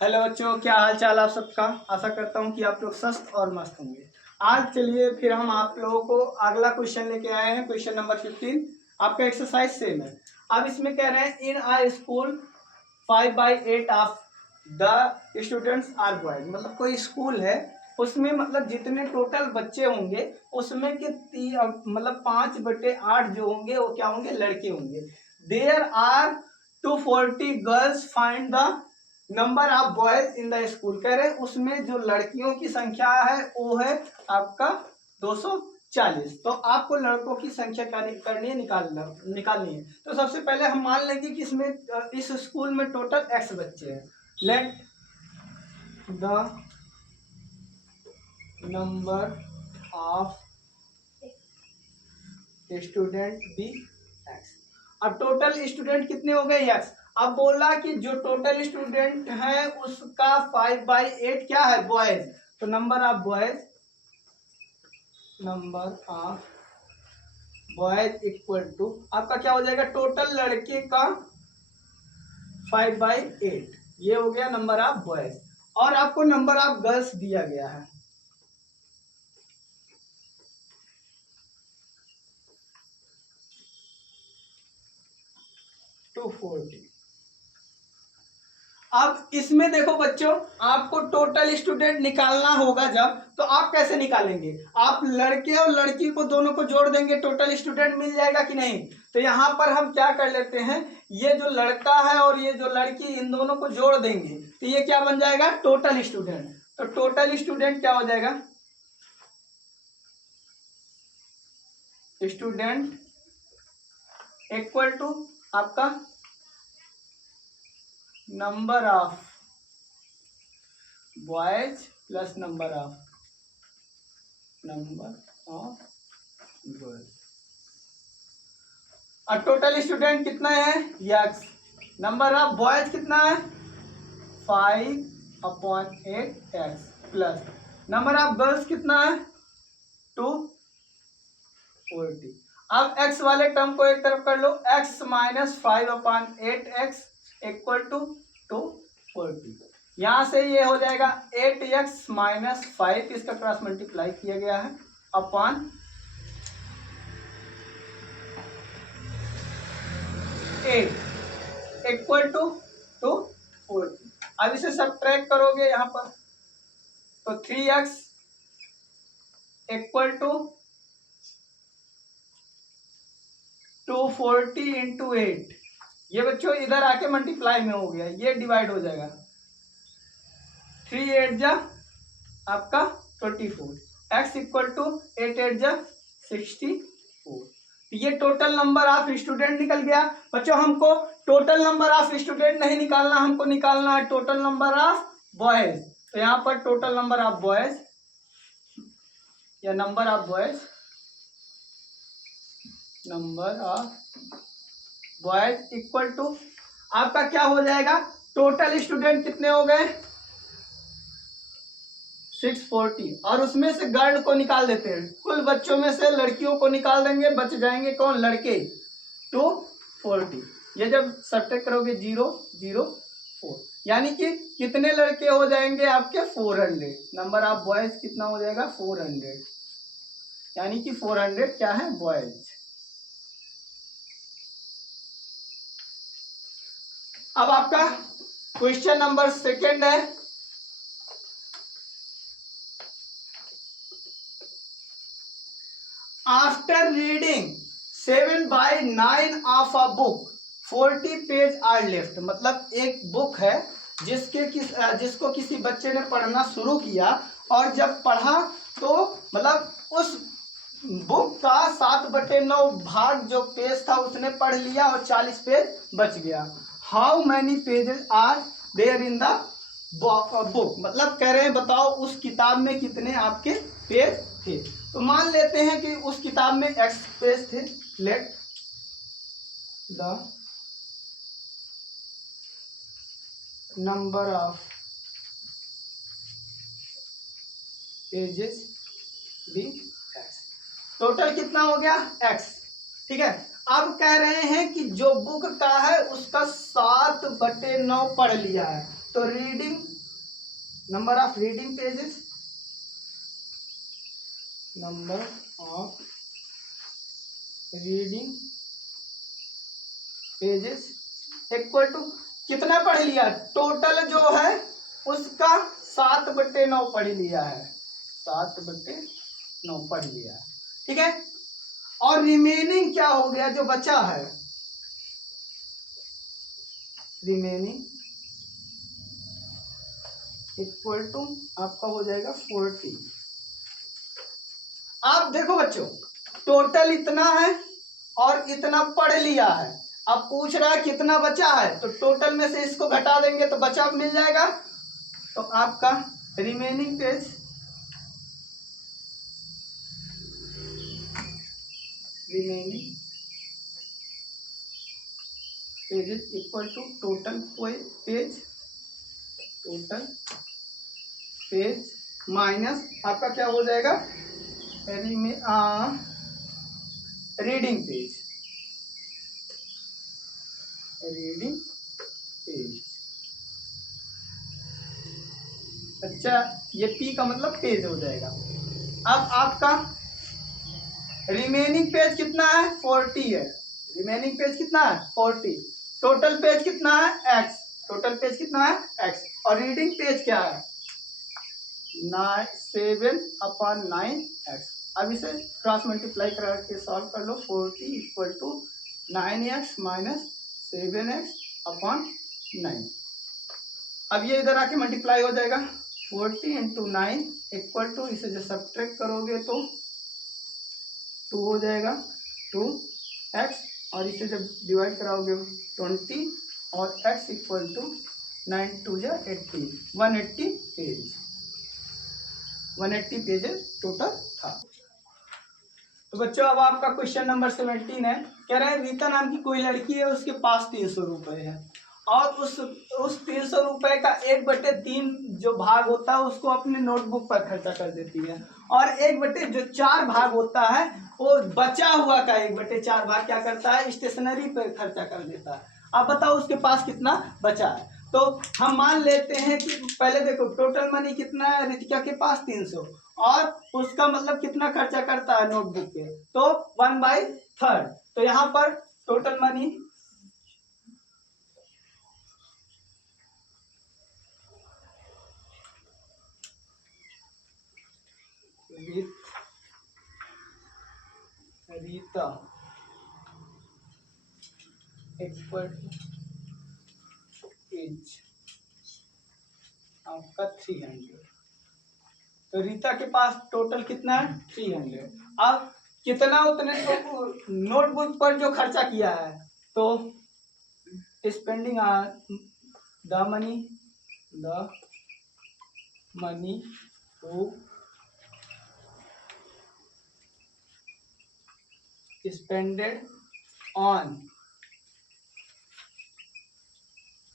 Hello बच्चों, क्या हाल चाल आप सबका। आशा करता हूँ कि आप लोग स्वस्थ और मस्त होंगे। आज चलिए फिर हम आप लोगों को अगला क्वेश्चन लेके आए हैं। क्वेश्चन नंबर 15 आपका एक्सरसाइज सेम है। अब इसमें कह रहे हैं in a school 5/8 of the students are boys. मतलब कोई स्कूल है, उसमें मतलब जितने टोटल बच्चे होंगे उसमें के मतलब 5/8 जो होंगे वो क्या होंगे, लड़के होंगे। There are 240 girls, find the number of boys in the school. कह रहे उसमें जो लड़कियों की संख्या है वो है आपका 240। तो आपको लड़कों की संख्या करनी है, निकालनी है। तो सबसे पहले हम मान लेंगे कि इसमें इस स्कूल में टोटल x बच्चे हैं। Let the number of student be x। अब टोटल स्टूडेंट कितने हो गए, x। अब बोला कि जो टोटल स्टूडेंट है उसका 5/8 क्या है, बॉयज। तो number of boys equal to आपका क्या हो जाएगा, टोटल लड़के का 5/8। ये हो गया नंबर ऑफ बॉयज। और आपको नंबर ऑफ गर्ल्स दिया गया है 240। अब इसमें देखो बच्चों, आपको टोटल स्टूडेंट निकालना होगा जब, तो आप कैसे निकालेंगे। आप लड़के और लड़की को दोनों को जोड़ देंगे, टोटल स्टूडेंट मिल जाएगा कि नहीं। तो यहां पर हम क्या कर लेते हैं, ये जो लड़का है और ये जो लड़की, इन दोनों को जोड़ देंगे तो ये क्या बन जाएगा, टोटल स्टूडेंट। तो टोटल स्टूडेंट क्या हो जाएगा, स्टूडेंट इक्वल टू आपका number of boys plus number of girls. और टोटल स्टूडेंट कितना है, यक्स। नंबर ऑफ बॉयज कितना है, 5/8 प्लस नंबर ऑफ गर्ल्स कितना है, 240। अब x वाले टर्म को एक तरफ कर लो, x माइनस 5/8 इक्वल टू 240। यहां से ये हो जाएगा 8x माइनस 5, इसका क्रॉस मल्टीप्लाई किया गया है अपॉन 8 इक्वल टू 240। अब इसे सब्ट्रैक्ट करोगे यहां पर तो 3x इक्वल टू 240 इंटू 8। ये बच्चों इधर आके मल्टीप्लाई में हो गया, ये डिवाइड हो जाएगा। 3 8 जा आपका 24, x इक्वल टू 8 8 जा 64। तो ये टोटल नंबर ऑफ स्टूडेंट निकल गया। बच्चों हमको टोटल नंबर ऑफ स्टूडेंट नहीं निकालना, हमको निकालना है टोटल नंबर ऑफ बॉयज। तो यहाँ पर टोटल नंबर ऑफ बॉयज या number of boys equal to आपका क्या हो जाएगा, टोटल स्टूडेंट कितने हो गए 640। और उसमें से गर्ल को निकाल देते हैं, कुल बच्चों में से लड़कियों को निकाल देंगे, बच जाएंगे कौन, लड़के 240। ये जब सब्ट्रैक्ट करोगे 0 0 4, यानी कि कितने लड़के हो जाएंगे आपके 400। नंबर ऑफ बॉयज कितना हो जाएगा 400, यानी कि 400 क्या है, बॉयज। अब आपका क्वेश्चन नंबर 2 है। After reading 7/9 of a book 40 page are left. मतलब एक बुक है जिसको किसी बच्चे ने पढ़ना शुरू किया और जब पढ़ा तो मतलब उस बुक का 7/9 भाग जो पेज था उसने पढ़ लिया और 40 पेज बच गया। How many pages are there in the book. मतलब कह रहे हैं बताओ उस किताब में कितने आपके पेज थे। तो मान लेते हैं कि उस किताब में x पेज थे। Let the number of pages be x। टोटल कितना हो गया x, ठीक है। अब कह रहे हैं कि जो बुक का है उसका 7/9 पढ़ लिया है, तो reading, number of reading pages, number of reading pages equal to कितना पढ़ लिया, टोटल जो है उसका 7/9 पढ़ लिया है, 7/9 पढ़ लिया है, ठीक है। और रिमेनिंग क्या हो गया, जो बचा है, रिमेनिंग इक्वल टू आपका हो जाएगा 40। आप देखो बच्चों, टोटल इतना है और इतना पढ़ लिया है, अब पूछ रहा है कितना बचा है, तो टोटल में से इसको घटा देंगे तो बचा मिल जाएगा। तो आपका remaining page, remaining pages equal to total page, total page minus आपका क्या हो जाएगा, रीडिंग पेज, रीडिंग पेज। अच्छा, ये पी का मतलब पेज हो जाएगा। अब आपका रिमेनिंग पेज कितना है, 40 है, रिमेनिंग पेज कितना है 40, टोटल पेज कितना है x, टोटल पेज कितना है x, और रीडिंग पेज क्या है 7/9x। अब इसे क्रॉस मल्टीप्लाई करा के सॉल्व कर लो, 40 equal to 9x minus 7x/9। अब ये इधर आके मल्टीप्लाई हो जाएगा, 40 × 9 इक्वल टू, इसे जब सब्ट्रैक्ट करोगे तो 2 हो जाएगा, 2x, और इसे जब डिवाइड कराओगे 20, और x इक्वल टू 9 2 जा 80, 180 पेज, 180 पेजेस टोटल था। तो बच्चों अब आपका क्वेश्चन नंबर 17 है, कह रहे हैं रीता नाम की कोई लड़की है, उसके पास 300 रुपये है, और उस 300 रुपये का 1/3 जो भाग होता है उसको अपने नोटबुक पर खर्चा कर देती है, और 1/4 भाग होता है वो बचा हुआ का 1/4 भाग क्या करता है, स्टेशनरी पर खर्चा कर देता है। अब बताओ उसके पास कितना बचा है। तो हम मान लेते हैं कि पहले देखो टोटल मनी कितना है रितिका के पास 300, और उसका मतलब कितना खर्चा करता है नोटबुक पे, तो 1/3। तो यहाँ पर total money Rita equal as आपका 300। तो रीता के पास टोटल कितना है 300। अब कितना उतने नोटबुक पर जो खर्चा किया है, तो spending the money to spended on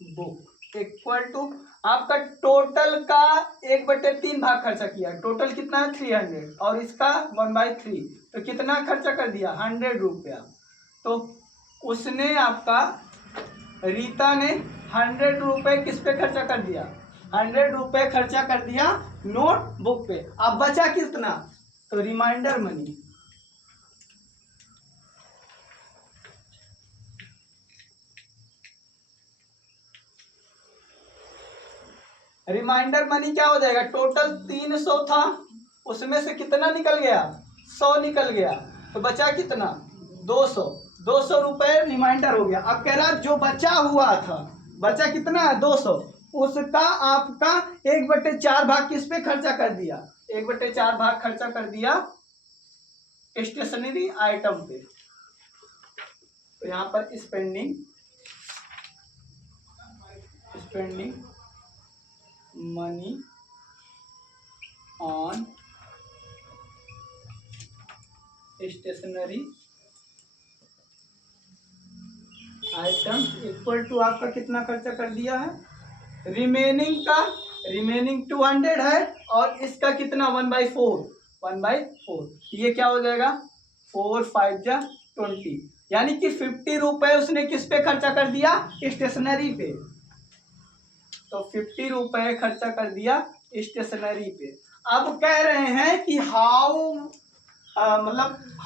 book equal to आपका टोटल का 1/3 भाग खर्चा किया, टोटल कितना है 300, और इसका 1/3, तो कितना खर्चा कर दिया 100 रुपया। तो उसने आपका रीता ने 100 रुपये किस पे खर्चा कर दिया, 100 रुपये खर्चा कर दिया नोटबुक पे। अब बचा कितना, तो रिमाइंडर मनी, रिमाइंडर मनी क्या हो जाएगा, टोटल 300 था, उसमें से कितना निकल गया 100 निकल गया, तो बचा कितना 200 रुपये रिमाइंडर हो गया। अब कह रहा जो बचा हुआ था, बचा कितना है 200, उसका आपका 1/4 भाग किस पे खर्चा कर दिया, 1/4 भाग खर्चा कर दिया स्टेशनरी आइटम पे। तो यहाँ पर spending money on stationery item equal to आपका कितना खर्चा कर दिया है, रिमेनिंग 200 है, और इसका कितना 1/4, ये क्या हो जाएगा 4 5 जा 20, यानी कि 50 रुपये उसने किस पे खर्चा कर दिया स्टेशनरी पे। तो 50 रुपए खर्चा कर दिया स्टेशनरी पे। अब कह रहे हैं कि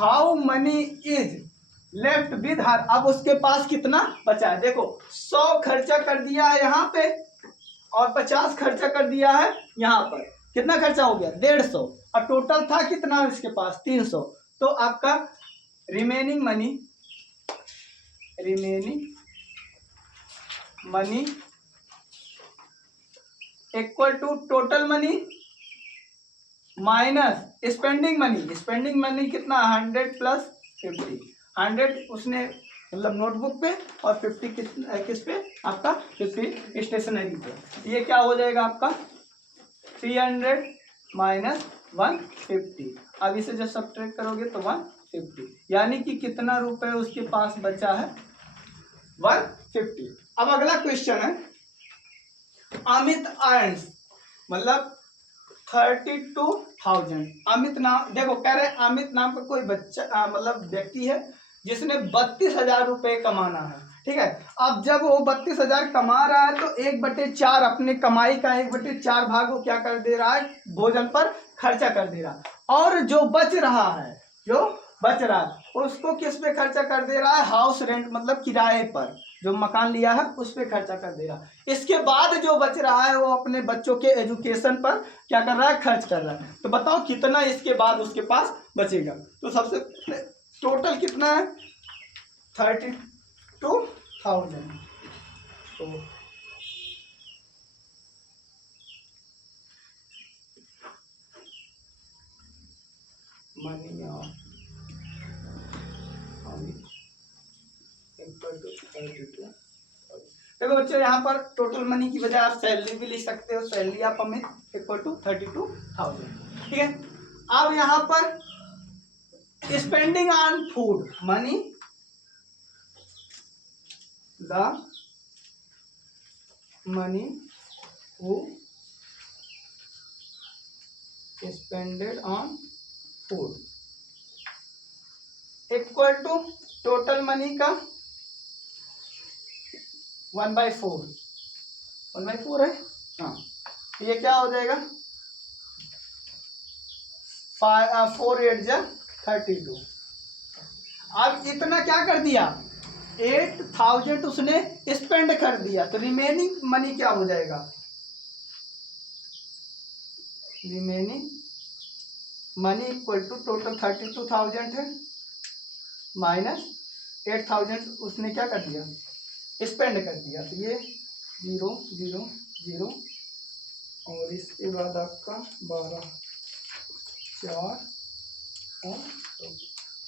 how many is left with her. अब उसके पास कितना बचा है, देखो 100 खर्चा कर दिया है यहाँ पे और 50 खर्चा कर दिया है यहाँ पर। कितना खर्चा हो गया 150, और टोटल था कितना इसके पास 300। तो आपका remaining money equal to total money minus spending money कितना 100 प्लस 50। 100 उसने मतलब नोटबुक पे और 50 किस पे आपका 50 स्टेशनरी पे। ये क्या हो जाएगा आपका 300 माइनस 150। अब इसे जब सब्ट्रैक्ट करोगे तो 150, यानी कि कितना रुपए उसके पास बचा है 150। अब अगला क्वेश्चन है अमित अर्न्स मतलब 32,000। अमित नाम देखो कह रहे अमित नाम का कोई बच्चा मतलब व्यक्ति है जिसने 32,000 रुपये कमाना है, ठीक है। अब जब वो 32,000 कमा रहा है तो 1/4 अपने कमाई का 1/4 भाग वो क्या कर दे रहा है भोजन पर खर्चा कर दे रहा है, और जो बच रहा है उसको किस पे खर्चा कर दे रहा है हाउस रेंट मतलब किराए पर, जो मकान लिया है उस पे खर्चा कर दे रहा है। इसके बाद जो बच रहा है वो अपने बच्चों के एजुकेशन पर क्या कर रहा है खर्च कर रहा है। तो बताओ कितना इसके बाद उसके पास बचेगा। तो सबसे पहले टोटल कितना है 32,000। तो मनी देखो बच्चों यहाँ पर टोटल मनी की बजाय आप सैलरी भी लिख सकते हो। सैलरी आप अमित इक्वल टू 32,000, ठीक है। अब यहाँ पर spending on food money who spended on food equal to total money का 1/4 है। हाँ ये क्या हो जाएगा 4 8 जा 32। अब इतना क्या कर दिया 8,000 उसने स्पेंड कर दिया, तो रिमेनिंग मनी क्या हो जाएगा remaining money equal to total 32,000 है माइनस 8,000 उसने क्या कर दिया स्पेंड कर दिया। तो ये 0 0 0 और इसके बाद आपका 12 4 और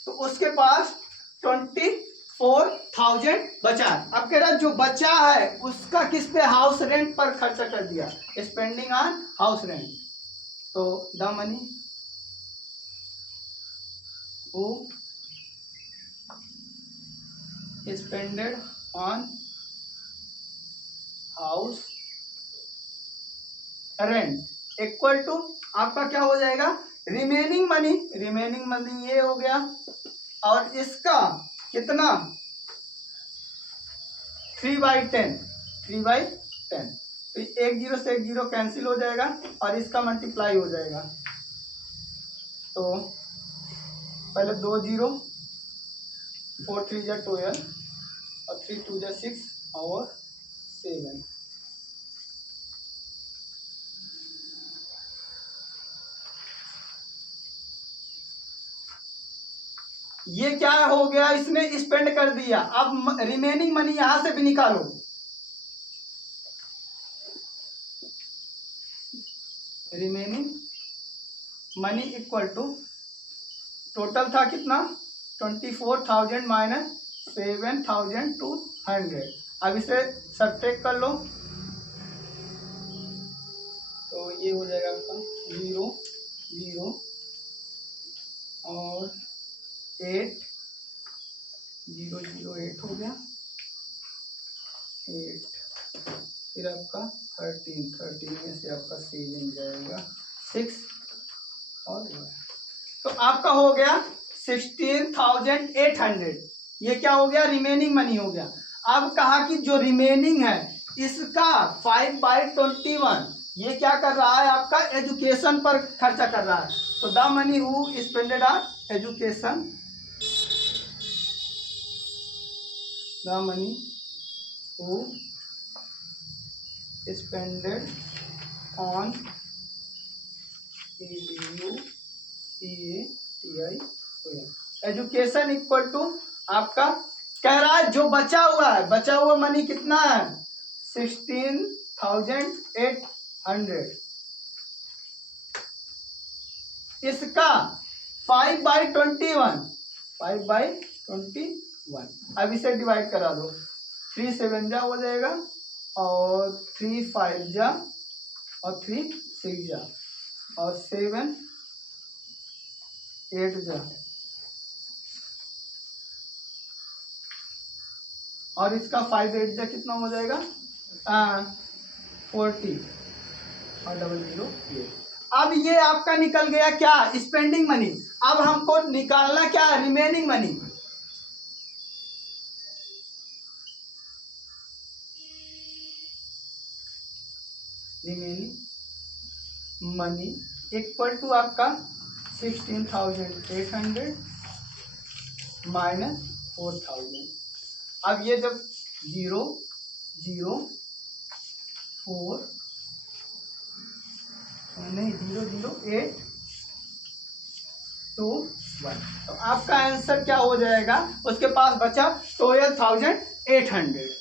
तो उसके पास 24,000 बचा है। अब कह रहा जो बचा है उसका किस पे हाउस रेंट पर खर्चा कर दिया स्पेंडिंग ऑन हाउस रेंट। तो द मनी वो spended on house rent equal to आपका क्या हो जाएगा रिमेनिंग मनी ये हो गया, और इसका कितना 3/10 तो 1 0 से 1 0 कैंसिल हो जाएगा और इसका मल्टीप्लाई हो जाएगा। तो पहले 2 0 4 3 जा 12 और 3 2 जा 6 और 7। ये क्या हो गया इसने स्पेंड कर दिया। अब रिमेनिंग मनी यहां से भी निकालो। Remaining money equal to total था कितना 24,000 माइनस 7,200। अब इसे सब्ट्रैक्ट कर लो तो ये हो जाएगा आपका 0 0 और 8 0 0 8 हो गया 8 फिर आपका 13 में से आपका 7 जाएगा 6 और तो आपका हो गया 16,800। ये क्या हो गया रिमेनिंग मनी हो गया। अब कहा कि जो रिमेनिंग है इसका 5/21 ये क्या कर रहा है, आपका एजुकेशन पर खर्चा कर रहा है। तो the money who spended on education, the money who spended on education equal to आपका कह रहा है जो बचा हुआ है, बचा हुआ मनी कितना है 16,800, इसका 5/21 अब इसे डिवाइड करा दो, 3 7 जा हो जाएगा और 3 5 जा और 3 6 जा और 7 8 जा और इसका 5 8 जा कितना हो जाएगा 40 और 008। अब ये आपका निकल गया क्या स्पेंडिंग मनी। अब हमको निकालना क्या है remaining money. Remaining money equal to आपका 16,800 माइनस 4,000। अब ये जब 0 0 4 नहीं 0 0 8 2 1 तो आपका आंसर क्या हो जाएगा, उसके पास बचा 12,800।